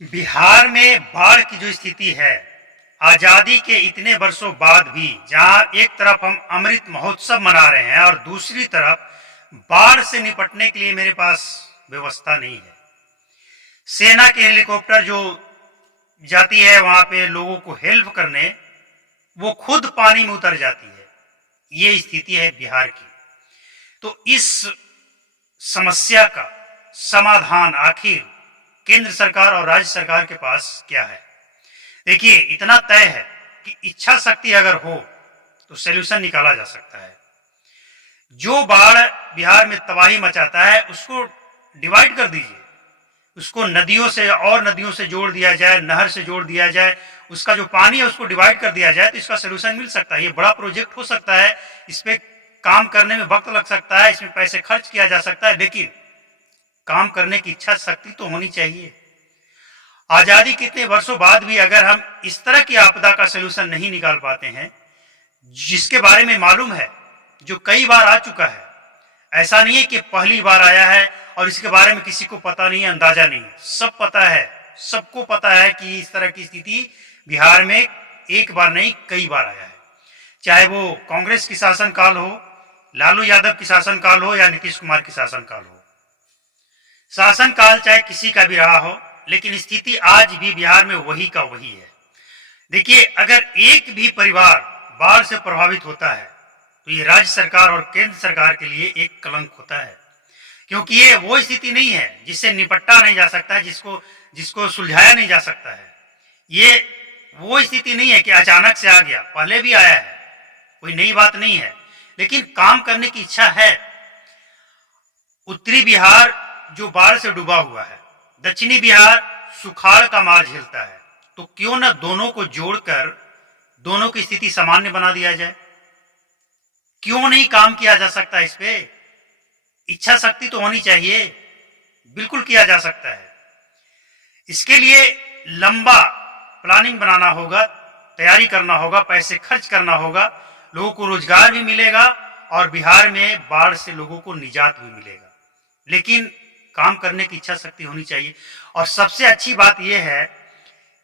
बिहार में बाढ़ की जो स्थिति है, आजादी के इतने वर्षों बाद भी, जहां एक तरफ हम अमृत महोत्सव मना रहे हैं और दूसरी तरफ बाढ़ से निपटने के लिए मेरे पास व्यवस्था नहीं है। सेना के हेलीकॉप्टर जो जाती है वहां पे लोगों को हेल्प करने, वो खुद पानी में उतर जाती है। ये स्थिति है बिहार की। तो इस समस्या का समाधान आखिर केंद्र सरकार और राज्य सरकार के पास क्या है? देखिए, इतना तय है कि इच्छा शक्ति अगर हो तो सॉल्यूशन निकाला जा सकता है। जो बाढ़ बिहार में तबाही मचाता है उसको डिवाइड कर दीजिए, उसको नदियों से और नदियों से जोड़ दिया जाए, नहर से जोड़ दिया जाए, उसका जो पानी है उसको डिवाइड कर दिया जाए तो इसका सॉल्यूशन मिल सकता है। ये बड़ा प्रोजेक्ट हो सकता है, इस पे काम करने में वक्त लग सकता है, इसमें पैसे खर्च किया जा सकता है, लेकिन काम करने की इच्छा शक्ति तो होनी चाहिए। आजादी कितने वर्षों बाद भी अगर हम इस तरह की आपदा का सलूशन नहीं निकाल पाते हैं, जिसके बारे में मालूम है, जो कई बार आ चुका है, ऐसा नहीं है कि पहली बार आया है और इसके बारे में किसी को पता नहीं है, अंदाजा नहीं है, सब पता है, सबको पता है कि इस तरह की स्थिति बिहार में एक बार नहीं कई बार आया है। चाहे वो कांग्रेस की शासनकाल हो, लालू यादव की शासनकाल हो या नीतीश कुमार की शासनकाल हो, शासनकाल चाहे किसी का भी रहा हो, लेकिन स्थिति आज भी बिहार में वही का वही है। देखिए, अगर एक भी परिवार बाढ़ से प्रभावित होता है तो ये राज्य सरकार और केंद्र सरकार के लिए एक कलंक होता है, क्योंकि ये वो स्थिति नहीं है जिससे निपटा नहीं जा सकता, जिसको सुलझाया नहीं जा सकता है। ये वो स्थिति नहीं है कि अचानक से आ गया, पहले भी आया है, कोई नई बात नहीं है, लेकिन काम करने की इच्छा है। उत्तरी बिहार जो बाढ़ से डूबा हुआ है, दक्षिणी बिहार सुखाड़ का मार झेलता है, तो क्यों न दोनों को जोड़कर दोनों की स्थिति सामान्य बना दिया जाए? क्यों नहीं काम किया जा सकता इस पे? इच्छा शक्ति तो होनी चाहिए, बिल्कुल किया जा सकता है। इसके लिए लंबा प्लानिंग बनाना होगा, तैयारी करना होगा, पैसे खर्च करना होगा, लोगों को रोजगार भी मिलेगा और बिहार में बाढ़ से लोगों को निजात भी मिलेगा। लेकिन काम करने की इच्छा शक्ति होनी चाहिए। और सबसे अच्छी बात यह है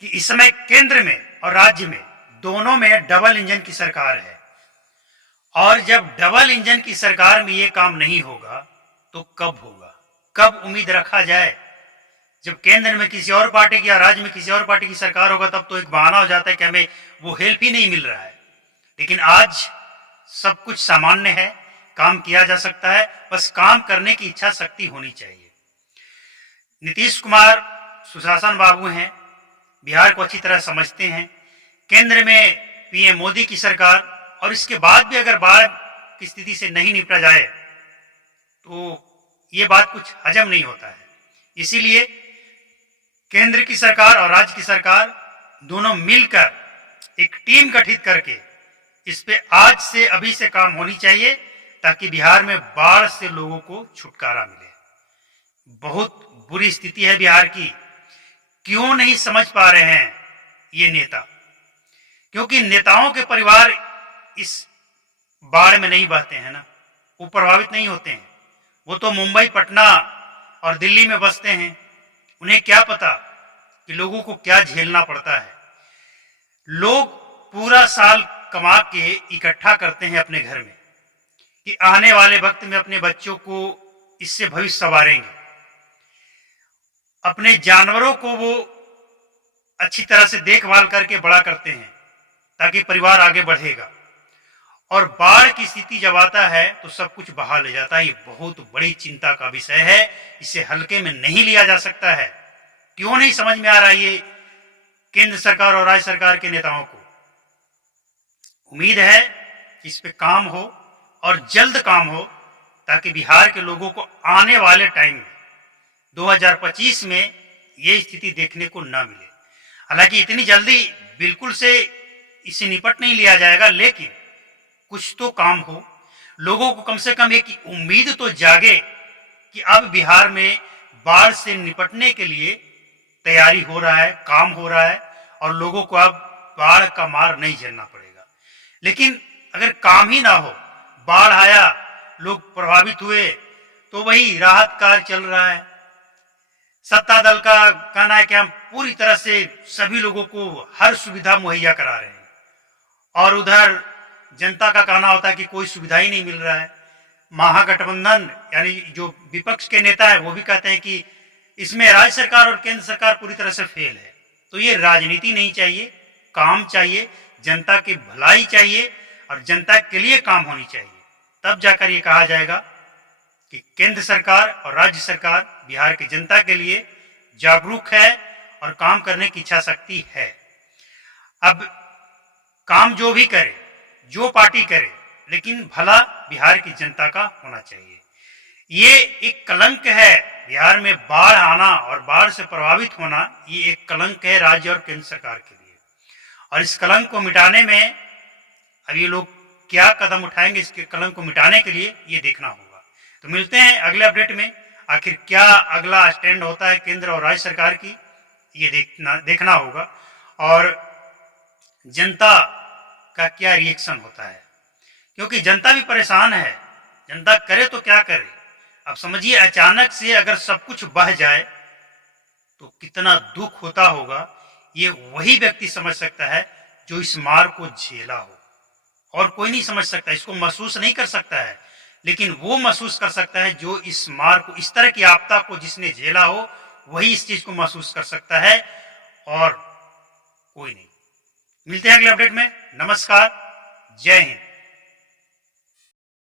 कि इस समय केंद्र में और राज्य में दोनों में डबल इंजन की सरकार है, और जब डबल इंजन की सरकार में ये काम नहीं होगा तो कब होगा? कब उम्मीद रखा जाए? जब केंद्र में किसी और पार्टी की या राज्य में किसी और पार्टी की सरकार होगा तब तो एक बहाना हो जाता है कि हमें वो हेल्प ही नहीं मिल रहा है। लेकिन आज सब कुछ सामान्य है, काम किया जा सकता है, बस काम करने की इच्छा शक्ति होनी चाहिए। नीतीश कुमार सुशासन बाबू हैं, बिहार को अच्छी तरह समझते हैं। केंद्र में पीएम मोदी की सरकार, और इसके बाद भी अगर बाढ़ की स्थिति से नहीं निपटा जाए तो ये बात कुछ हजम नहीं होता है। इसीलिए केंद्र की सरकार और राज्य की सरकार दोनों मिलकर एक टीम गठित करके इस पे आज से अभी से काम होनी चाहिए, ताकि बिहार में बाढ़ से लोगों को छुटकारा मिले। बहुत बुरी स्थिति है बिहार की। क्यों नहीं समझ पा रहे हैं ये नेता? क्योंकि नेताओं के परिवार इस बाढ़ में नहीं बहते हैं ना, वो प्रभावित नहीं होते हैं। वो तो मुंबई, पटना और दिल्ली में बसते हैं। उन्हें क्या पता कि लोगों को क्या झेलना पड़ता है। लोग पूरा साल कमा के इकट्ठा करते हैं अपने घर में कि आने वाले वक्त में अपने बच्चों को इससे भविष्य संवारेंगे। अपने जानवरों को वो अच्छी तरह से देखभाल करके बड़ा करते हैं ताकि परिवार आगे बढ़ेगा। और बाढ़ की स्थिति जब आता है तो सब कुछ बहा ले जाता है। ये बहुत बड़ी चिंता का विषय है, इसे हल्के में नहीं लिया जा सकता है। क्यों नहीं समझ में आ रहा ये केंद्र सरकार और राज्य सरकार के नेताओं को? उम्मीद है कि इस पे काम हो और जल्द काम हो, ताकि बिहार के लोगों को आने वाले टाइम में 2025 में ये स्थिति देखने को ना मिले। हालांकि इतनी जल्दी बिल्कुल से इसे निपट नहीं लिया जाएगा, लेकिन कुछ तो काम हो, लोगों को कम से कम एक उम्मीद तो जागे कि अब बिहार में बाढ़ से निपटने के लिए तैयारी हो रहा है, काम हो रहा है और लोगों को अब बाढ़ का मार नहीं झेलना पड़ेगा। लेकिन अगर काम ही ना हो, बाढ़ आया, लोग प्रभावित हुए, तो वही राहत कार्य चल रहा है। सत्ता दल का कहना है कि हम पूरी तरह से सभी लोगों को हर सुविधा मुहैया करा रहे हैं, और उधर जनता का कहना होता है कि कोई सुविधा ही नहीं मिल रहा है। महागठबंधन यानी जो विपक्ष के नेता है वो भी कहते हैं कि इसमें राज्य सरकार और केंद्र सरकार पूरी तरह से फेल है। तो ये राजनीति नहीं चाहिए, काम चाहिए, जनता की भलाई चाहिए और जनता के लिए काम होनी चाहिए। तब जाकर ये कहा जाएगा कि केंद्र सरकार और राज्य सरकार बिहार की जनता के लिए जागरूक है और काम करने की इच्छा शक्ति है। अब काम जो भी करे, जो पार्टी करे, लेकिन भला बिहार की जनता का होना चाहिए। ये एक कलंक है, बिहार में बाढ़ आना और बाढ़ से प्रभावित होना, ये एक कलंक है राज्य और केंद्र सरकार के लिए। और इस कलंक को मिटाने में अब ये लोग क्या कदम उठाएंगे, इसके कलंक को मिटाने के लिए ये देखना होगा। तो मिलते हैं अगले अपडेट में, आखिर क्या अगला स्टैंड होता है केंद्र और राज्य सरकार की, ये देखना होगा, और जनता का क्या रिएक्शन होता है, क्योंकि जनता भी परेशान है। जनता करे तो क्या करे। अब समझिए अचानक से अगर सब कुछ बह जाए तो कितना दुख होता होगा, ये वही व्यक्ति समझ सकता है जो इस मार को झेला हो, और कोई नहीं समझ सकता, इसको महसूस नहीं कर सकता है, लेकिन वो महसूस कर सकता है जो इस मार को, इस तरह की आपदा को जिसने झेला हो, वही इस चीज को महसूस कर सकता है, और कोई नहीं। मिलते हैं अगले अपडेट में। नमस्कार, जय हिंद।